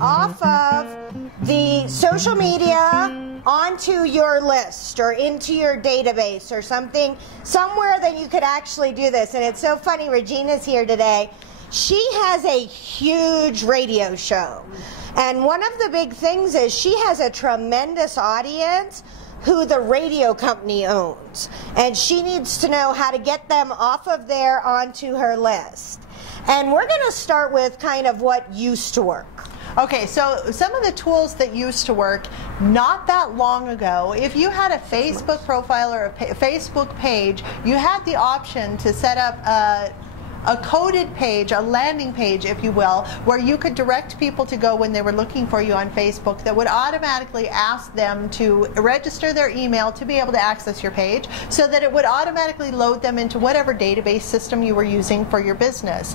off of the social media onto your list or into your database or something, somewhere that you could actually do this. And it's so funny, Regina's here today. She has a huge radio show. And one of the big things is she has a tremendous audience who the radio company owns. And she needs to know how to get them off of there onto her list. And we're going to start with kind of what used to work. Okay, so some of the tools that used to work not that long ago, if you had a Facebook profile or a Facebook page, you had the option to set up a coded page, a landing page, if you will, where you could direct people to go when they were looking for you on Facebook that would automatically ask them to register their email to be able to access your page, so that it would automatically load them into whatever database system you were using for your business.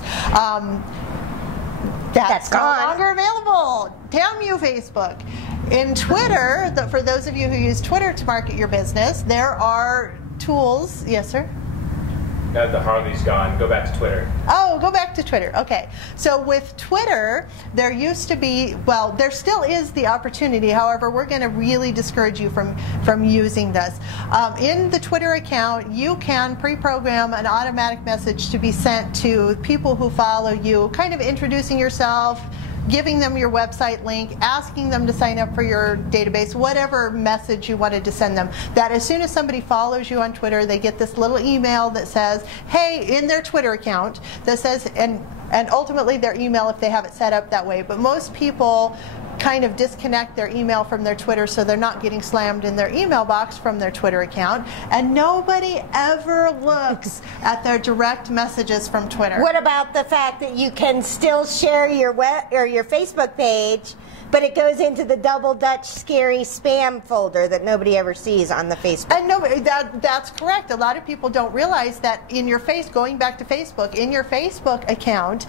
That's no longer available. Damn you, Facebook. In Twitter, for those of you who use Twitter to market your business, there are tools. Yes, sir? The Harley's gone. Go back to Twitter. Oh, go back to Twitter. Okay. So with Twitter, there used to be, well, there still is the opportunity. However, we're going to really discourage you from using this. In the Twitter account, you can pre-program an automatic message to be sent to people who follow you, kind of introducing yourself, giving them your website link, asking them to sign up for your database, whatever message you wanted to send them. That as soon as somebody follows you on Twitter, they get this little email that says, hey, in their Twitter account, that says, and ultimately their email if they have it set up that way. But most people kind of disconnect their email from their Twitter, so they're not getting slammed in their email box from their Twitter account, and nobody ever looks at their direct messages from Twitter. What about the fact that you can still share your your Facebook page, but it goes into the double Dutch scary spam folder that nobody ever sees on the Facebook? And no, that's correct. A lot of people don't realize that in your going back to Facebook, in your Facebook account,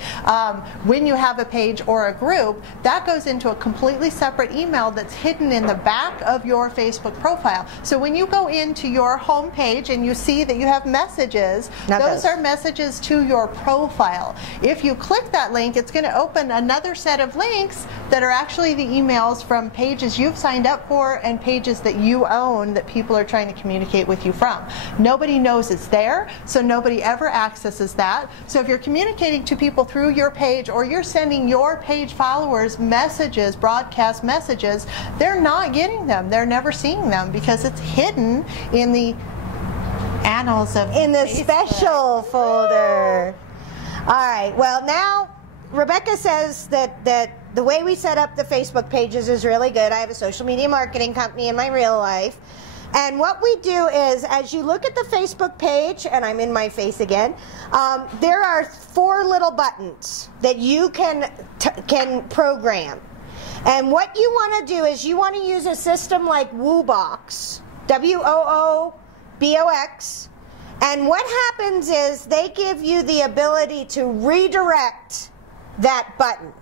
when you have a page or a group, that goes into a completely separate email that's hidden in the back of your Facebook profile. So when you go into your home page and you see that you have messages, those are messages to your profile. If you click that link, it's going to open another set of links that are actually the emails from pages you've signed up for and pages that you own that people are trying to communicate with you from. Nobody knows it's there, so nobody ever accesses that. So if you're communicating to people through your page, or you're sending your page followers messages, broadcast messages, they're not getting them. They're never seeing them because it's hidden in the annals of in the Facebook. special folder. All right, well now Rebekah says that the way we set up the Facebook pages is really good. I have a social media marketing company in my real life. And what we do is, as you look at the Facebook page, and I'm in my face again, there are 4 little buttons that you can program. And what you want to do is you want to use a system like Woobox, WOOBOX. And what happens is they give you the ability to redirect that button.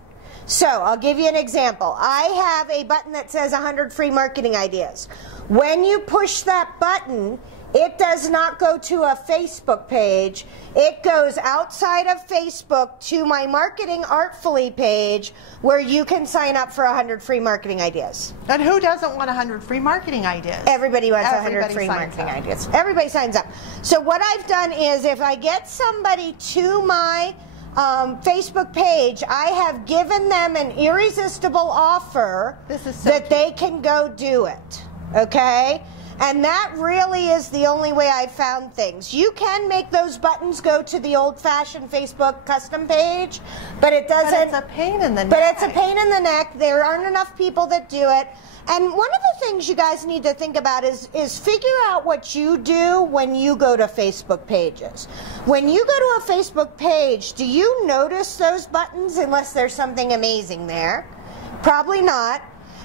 So I'll give you an example. I have a button that says 100 free marketing ideas. When you push that button, it does not go to a Facebook page. It goes outside of Facebook to my Marketing Artfully page, where you can sign up for 100 free marketing ideas. And who doesn't want 100 free marketing ideas? Everybody wants 100 free marketing ideas. Everybody signs up. So what I've done is, if I get somebody to my Facebook page, I have given them an irresistible offer that they can go do it. Okay? And that really is the only way I've found things. You can make those buttons go to the old-fashioned Facebook custom page, but it doesn't. But it's a pain in the neck. But it's a pain in the neck. There aren't enough people that do it. And one of the things you guys need to think about is figure out what you do when you go to Facebook pages. When you go to a Facebook page, do you notice those buttons unless there's something amazing there? Probably not.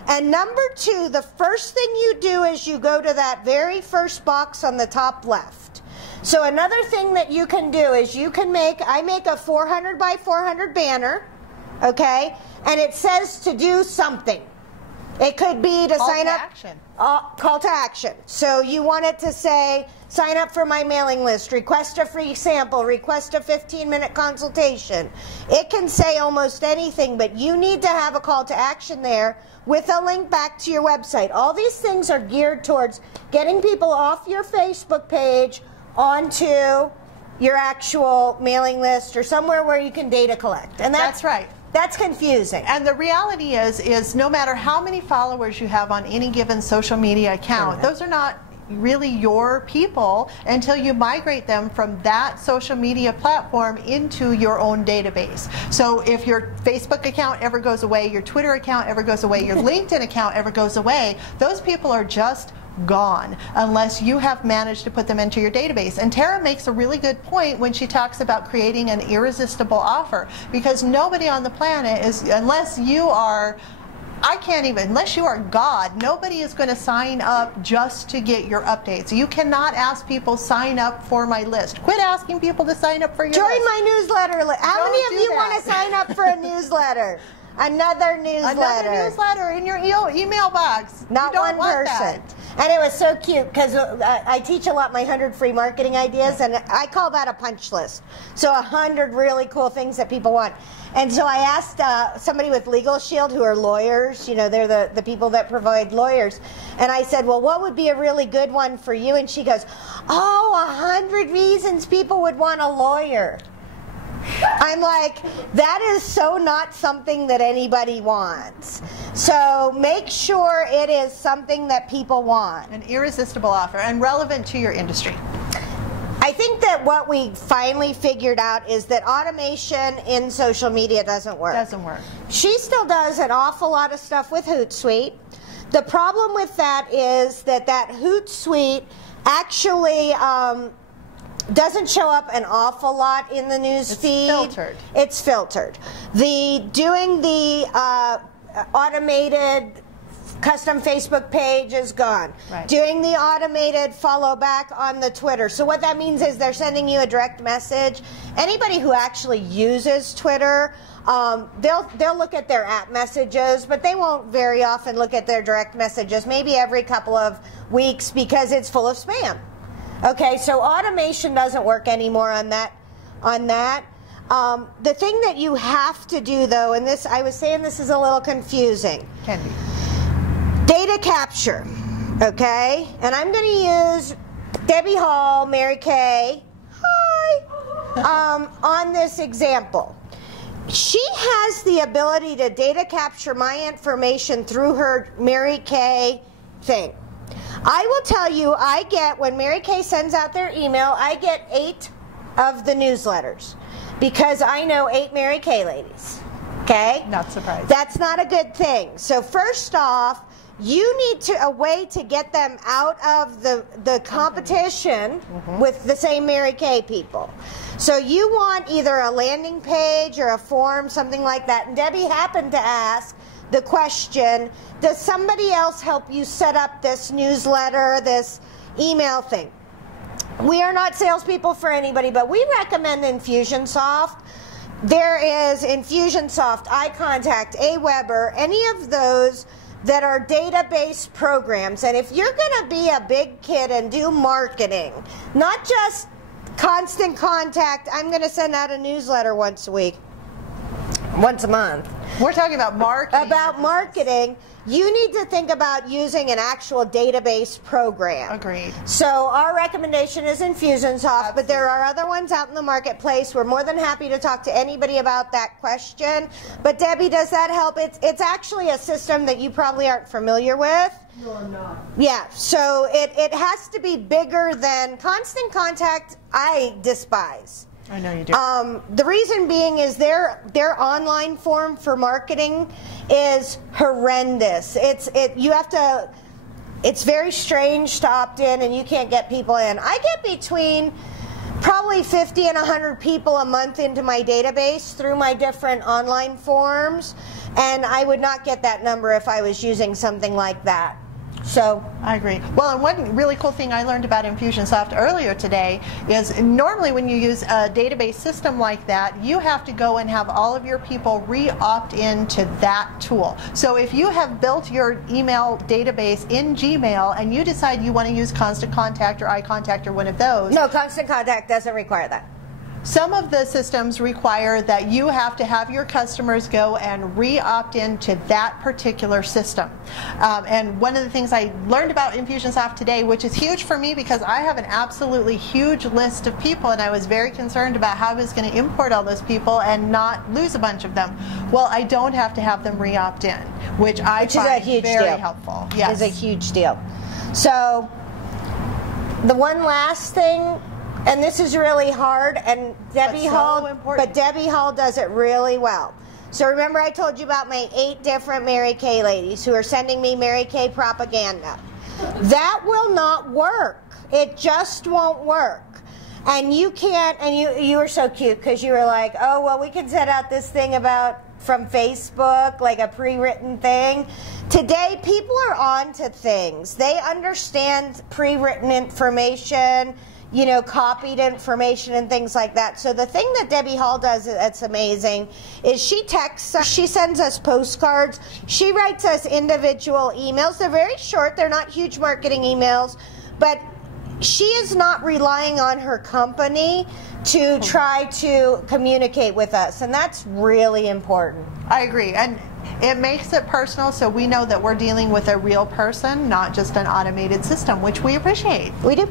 And number 2, the first thing you do is you go to that very first box on the top left. So another thing that you can do is I make a 400 by 400 banner, okay? And it says to do something. It could be to sign up. Action. Call to action. So you want it to say, sign up for my mailing list, request a free sample, request a 15-minute consultation. It can say almost anything, but you need to have a call to action there with a link back to your website. All these things are geared towards getting people off your Facebook page onto your actual mailing list or somewhere where you can data collect. And that's right. That's confusing. And the reality is no matter how many followers you have on any given social media account, those are not really your people until you migrate them from that social media platform into your own database. So if your Facebook account ever goes away, your Twitter account ever goes away, your LinkedIn account ever goes away, those people are just gone unless you have managed to put them into your database. And Tara makes a really good point when she talks about creating an irresistible offer, because nobody on the planet is, unless you are, unless you are God, nobody is going to sign up just to get your updates. You cannot ask people, sign up for my list. Quit asking people to sign up for your list. Join my newsletter list. How many of you want to sign up for a newsletter? Another newsletter in your email box. Not one person. And it was so cute because I teach a lot my 100 free marketing ideas, and I call that a punch list. So 100 really cool things that people want. And so I asked somebody with Legal Shield, who are lawyers, you know, they're the people that provide lawyers. And I said, well, what would be a really good one for you? And she goes, oh, 100 reasons people would want a lawyer. I'm like, that is so not something that anybody wants. So make sure it is something that people want. An irresistible offer and relevant to your industry. I think that what we finally figured out is that automation in social media doesn't work. Doesn't work. She still does an awful lot of stuff with Hootsuite. The problem with that is that Hootsuite actually doesn't show up an awful lot in the news feed. It's filtered. Doing the automated custom Facebook page is gone. Right. Doing the automated follow back on the Twitter. So what that means is they're sending you a direct message. Anybody who actually uses Twitter, they'll look at their app messages, but they won't very often look at their direct messages, maybe every couple of weeks, because it's full of spam. Okay, so automation doesn't work anymore on that. The thing that you have to do, though, and this, I was saying this is a little confusing. Can be. Data capture, okay? And I'm going to use Debbie Hall, Mary Kay, hi, on this example. She has the ability to data capture my information through her Mary Kay thing. I will tell you, when Mary Kay sends out their email, I get 8 of the newsletters because I know 8 Mary Kay ladies, okay? Not surprised. That's not a good thing. So first off, you need a way to get them out of the competition with the same Mary Kay people. So you want either a landing page or a form, something like that. And Debbie happened to ask the question, does somebody else help you set up this newsletter, this email thing? We are not salespeople for anybody, but we recommend Infusionsoft. There is Infusionsoft, iContact, Aweber, any of those that are database programs. And if you're going to be a big kid and do marketing, not just constant contact, I'm going to send out a newsletter once a month. We're talking about marketing. About marketing, you need to think about using an actual database program. Agreed. So our recommendation is Infusionsoft, but there are other ones out in the marketplace. We're more than happy to talk to anybody about that question. But Debbie, does that help? It's actually a system that you probably aren't familiar with. No, I'm not. Yeah, so it has to be bigger than Constant Contact. I despise. I know you do. The reason being is their online form for marketing is horrendous. It's very strange to opt in, and you can't get people in. I get between probably 50 and 100 people a month into my database through my different online forms, and I would not get that number if I was using something like that. So I agree. Well, and one really cool thing I learned about Infusionsoft earlier today is normally when you use a database system like that, you have to go and have all of your people re-opt into that tool. So if you have built your email database in Gmail and you decide you want to use Constant Contact or iContact or one of those. no, Constant Contact doesn't require that. Some of the systems require that you have to have your customers go and re-opt into that particular system. And one of the things I learned about Infusionsoft today, which is huge for me because I have an absolutely huge list of people and I was very concerned about how I was going to import all those people and not lose a bunch of them. Well, I don't have to have them re-opt in, which I find very helpful. Yes. Is a huge deal. So the one last thing, and this is really hard, and Debbie Hall does it really well. So remember I told you about my 8 different Mary Kay ladies who are sending me Mary Kay propaganda. That will not work. It just won't work. And you can't, and you were so cute because you were like, oh, well, we can set out this thing about from Facebook, like a pre-written thing. Today, people are on to things. They understand pre-written information, you know, copied information and things like that. So the thing that Debbie Hall does that's amazing is she texts us, she sends us postcards, she writes us individual emails. They're very short, they're not huge marketing emails, but she is not relying on her company to try to communicate with us, and that's really important. I agree, and it makes it personal so we know that we're dealing with a real person, not just an automated system, which we appreciate. We do.